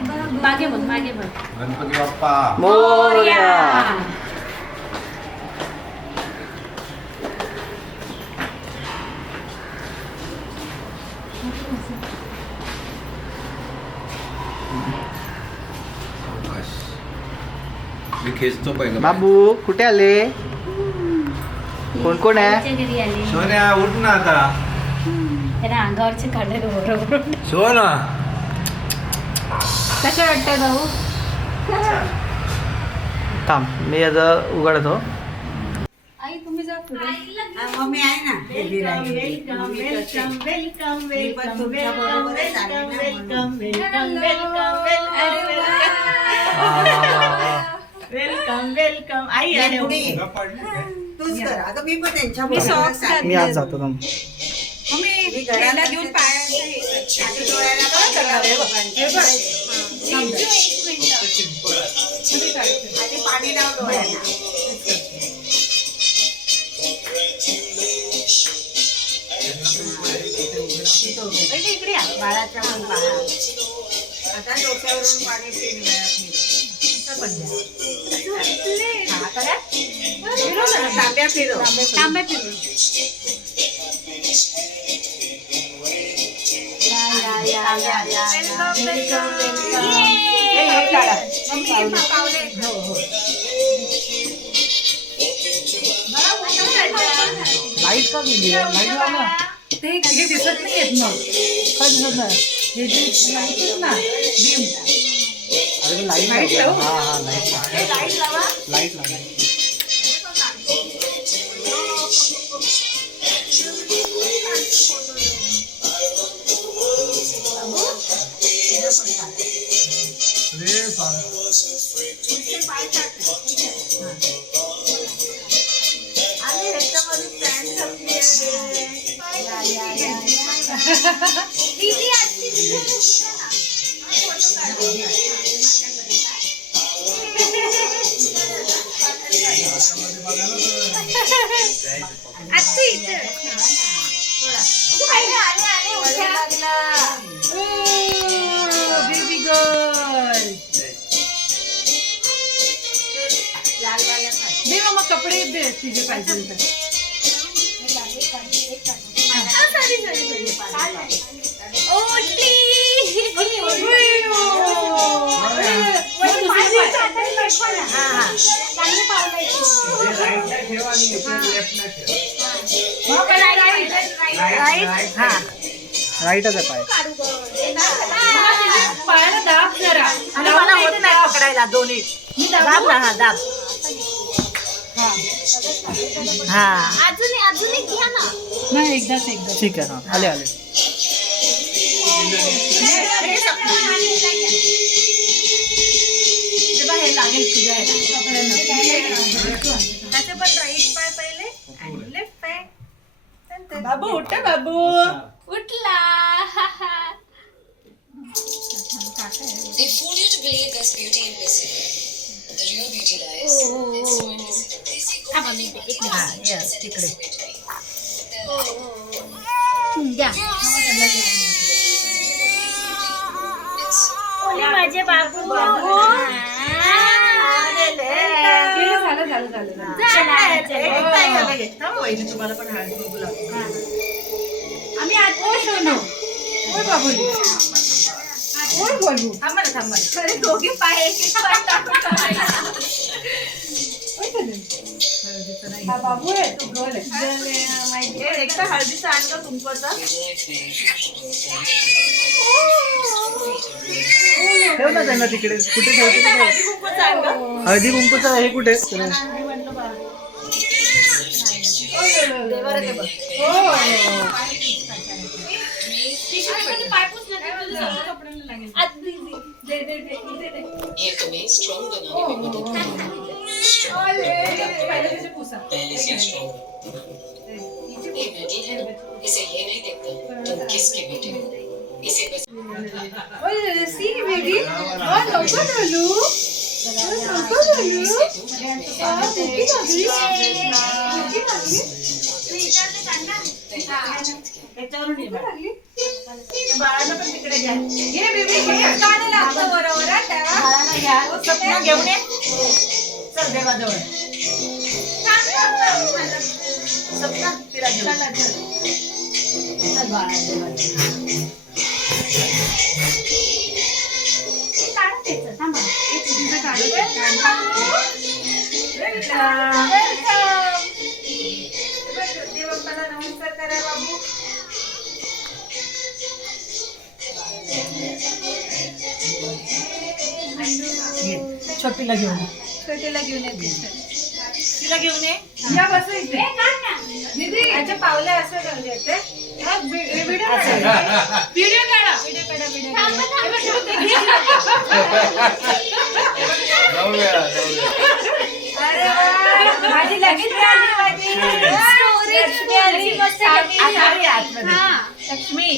मागे बघ मागे बघ. गणपती बाप्पा मोरया. मी खेचतो पहिलं. बाबू कुठे आले? कोण कोण आहे? आईच्या घरी आली. सोन्या उठ ना आता. त्याला अंगावरचे काढले बरोबर. सोना कसे वाटतंय भाऊ? थांब मी याचा उघडतो. आई तुम्ही जा पुढे. मम्मी आहे ना वेलकम वेलकम आई आहे. तूच कर अगं मी पण त्यांच्या मी socks घातले. मी आज जातो थांब. मी घराला घेऊन आणि पाणी लाव डोळ्याला. इकडे या, बाळाच्या पण बाळा. आता डोक्यावरून पाणी तीन वेळा तांब्या फिरव. तांब्या फिरून. लाईट का गेली? लाईट लाव ना. ते दिसत नाही येत मग. काय दिसत नाही? हे जे लाईट ना बीम. अरे लाईट लाईट लाव. लावू? हा लाईट लाईट लावा. लाईट लाव. आणि ह्याच्यामध्ये पॅन्ट घातली बेबी गर्ल. दे मग कपडे दे तुझे पाहिजे तर. राईटच आहे पाय. पायाला दाब जरा. आणि मला होत नाही पकडायला दोन्ही. दाब ना हा दाब. हा अजून एक घ्या ना. नाही एकदाच एकदा. ठीक आहे ना. आले आले. हे लागेल तुझ्या त्याचे पण राईट पाय पहिले आणि लेफ्ट पाय. बाबू उठ बाबू. उठला. They fool you to believe there's beauty in busy. The real beauty lies in simplicity. They say go थांबा मी एक मिनिट. यस तिकडे. द्या. माझे बाबू. तुम्हाला पण हळदी कुंकू लावते. आम्ही आज सोनो. ओय बाबूली. ओय बोलू. थांबा ना थांबा ना. अरे दोघी पाय एक एक पाय टाकून करायला. हा बाबू आहे तू गर्ल आहे. हे एक तर हळदीचा आण का कुंकवाचा. ठेव ना त्यांना तिकडे. कुठे ठेवते? हळदी कुंकवाचा आण का. हळदी कुंकूचा हे कुठे? देवाला ते बघ. ये तुम्हें स्ट्रॉन्ग बनाने में मदद करेगा. पहले से स्ट्रॉन्ग. ये मेडल है ना, इसे ये नहीं देखता तुम किसके बेटे हो. इसे बस सी बेबी. लवकर झालू. त्याच्यावरून ये बाळाला पण तिकडे घ्या. घे बेबी घे. काढायला लागतं बरोबर. सपना घेऊन ये चल देवाजवळ सपना तिला घेऊन चल बाळा देवाजवळ देवप्पाला नमस्कार करा बाबू. छोटीला घेऊन ये. छोटीला घेऊन येते. तिला घेऊन ये या बस इथे. दीदी अच्छा पावले असं करू देते. व्हिडिओ काढा. व्हिडिओ काढा. अरे वा. माझी लगेच आली माझी. लक्ष्मी आली. लक्ष्मी.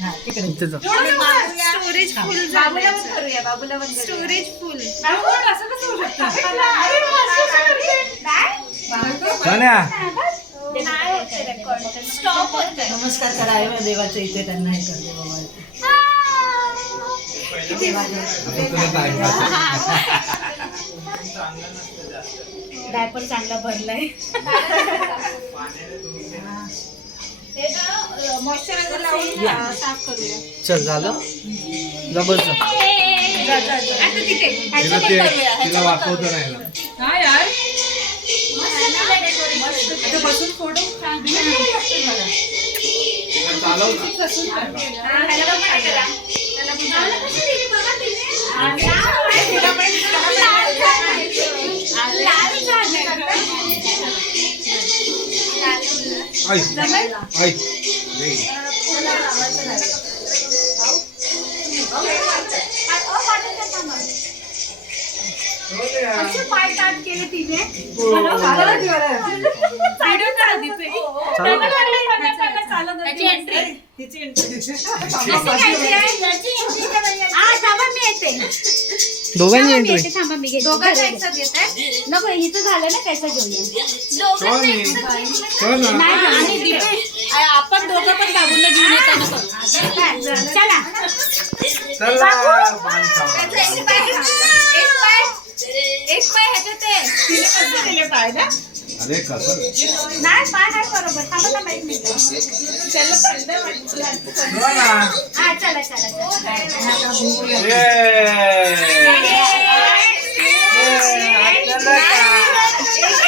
हा तिकडे स्टोरेज फुल बाबूला पण करूया. बाबूला पण स्टोरेज फुल. बाबू असं कसं होऊ शकतं? नमस्कार करा आहे देवाचं इथे त्यांना हे करते बाबा डायपर चांगला भरलाय. मॉइश्चरायझर लावून साफ करूया. चल झालं जबरदस्त. आता तिथे तिला वाकवतो नाही. हा यार आता बसून फोटो असे पाय ताट केले तिने. व्हिडिओ काढा दीपे. त्याची एंट्री. तिची एंट्री मी येते. दोघांची मी एंट्री. येते. थांबा मी घेते. दोघांना एकसाथ येत आहे. नको हिचं झालं ना त्याचं घेऊया. नाही आणि दीपे आपण दोघं पण बाबूला घेऊन येतो नको. चला एक पाय ह्याच्यात आहे. तिने कसं केले पाय ना. अरे कसं नाही पाय नाही बरोबर. थांबा थांबा एक मिनिट. हा चला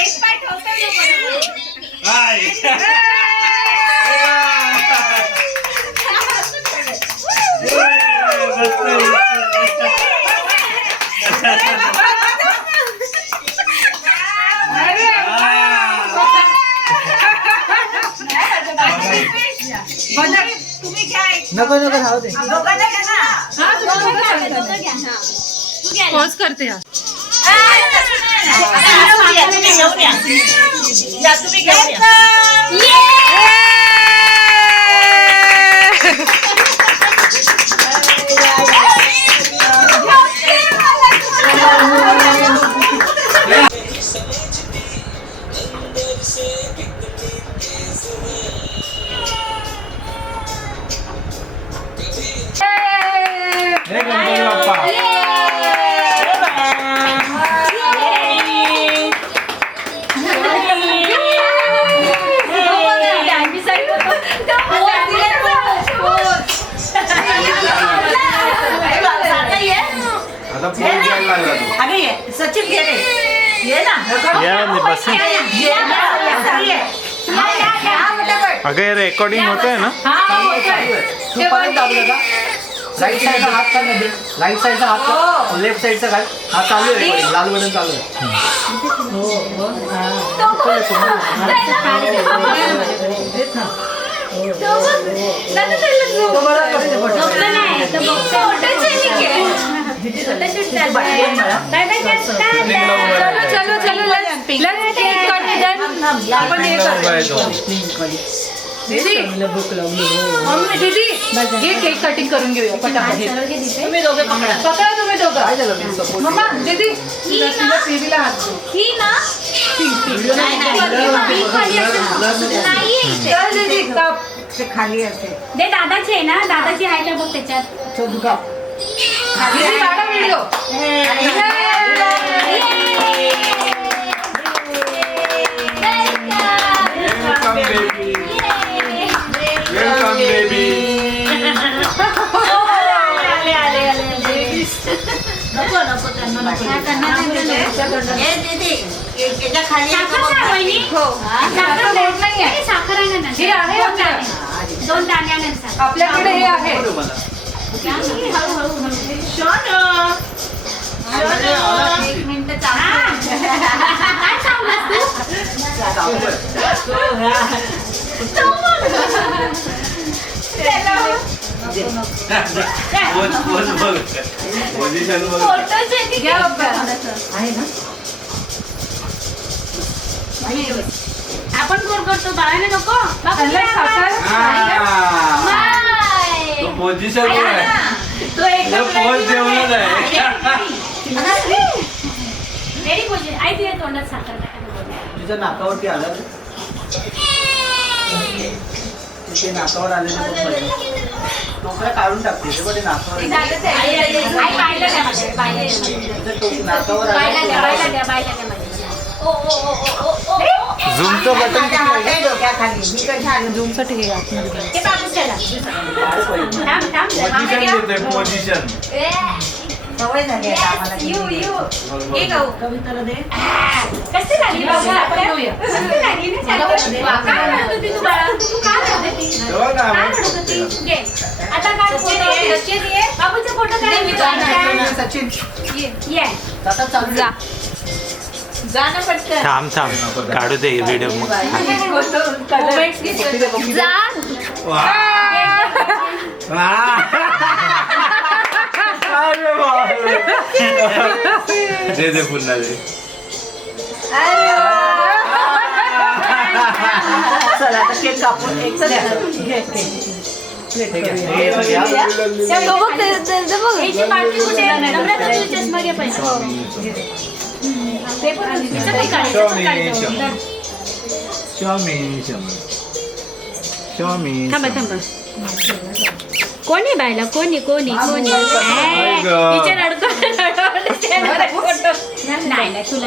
एक पाय ठेवता तुम्ही घ्या. नको नको राहू दे. दोघांना घ्या ना. पॉज करते हा. तुम्ही घेऊन या तुम्ही घेऊन या अगे ये सचिन घे रे. ये ना अगं रेकॉर्डिंग होत आहे ना. राईट साईडचा हात का मध्ये. राईट साईडचा हात लेफ्ट साईडचा घाल. हा चालू आहे. लाल बटन चालू दीदी घे केक कटिंग करून घेऊया पटापट. तुम्ही दोघे पकडा. तुम्ही दोघं मम्मा दीदी टीव्हीला हात ही ना दीदी कप खाली असते. दे दादाची आहे ना. दादाची आहे का बघ त्याच्यात. व्हिडिओ नको नको त्यांना नको. हा, त्यांना नाही दिलं. हे दीदी, याच्या खाली साखर असं का, बघ. वहिनी? हो साखर गोड नाहीये. नाही, साखर आहे ना हे आहे दोन आपल्या- दाणे. दोन दाण्यानं साखर. आपल्याकडे हे आहे मला हळूहळू शोनो. एक मिनिट काय चावलास तू? पोझिशन बघ. घ्या बाबा. आपण कोण करतो बाळाने नको बाबा, त्यांना ये साखर हा. बाय. तो पोझिशन बघ आहे. तो एकदम पोज जेवणच आहे. Ready position. आई तुझ्या तोंडात साखर टाकायला. तुझ्या नाकावरती आलं रे. तिथे नाकावर आलेलं टोकरा काढून टाकते ते पण नाकावर आई बायला द्या माझ्या, बायला द्या माझ्या. नाकावर बायला द्या, बायला आलं द्या, बायला द्या माझ्या. ओ, ओ, ओ, ओ, ओ, ओ. झूमचं बटन माझ्या हात आहे डोक्याखाली. मी कशी आली? झूमसाठी हे आतमध्ये. ते बाबूस त्याला. थांब, थांब. मागे घ्या. पोझिशन देतोय पोझिशन. ए, सवय झाली आता आम्हाला. you, you. हे गहू. कविताला दे. कशी लागली बाबा? आपण घेऊया. कशी लागली ना साखर? काय रडत होती तू बाळा? तू काय रडत होती? तेव्हा ना काय रडत होती? घे. आता काढ फोटो. बाबूचा फोटो काढ. सचिन ये. आता चालू जा जा ना पटकन. थांब थांब काढू दे व्हिडिओ Moments घेतोय. अरे बापरे. दे दे पुन्हा दे. चला आता केक कापून एक घे याची बाटली कुठे आहे? नम्रता, तुझा चष्मा घे पहिला. ते पण तिचं काही काढायचं, पण काढायचं. शमी शमी शमी. कोणी बायला कोणी कोणी कोणी ग. तिच्या रडको नाही नाही तुला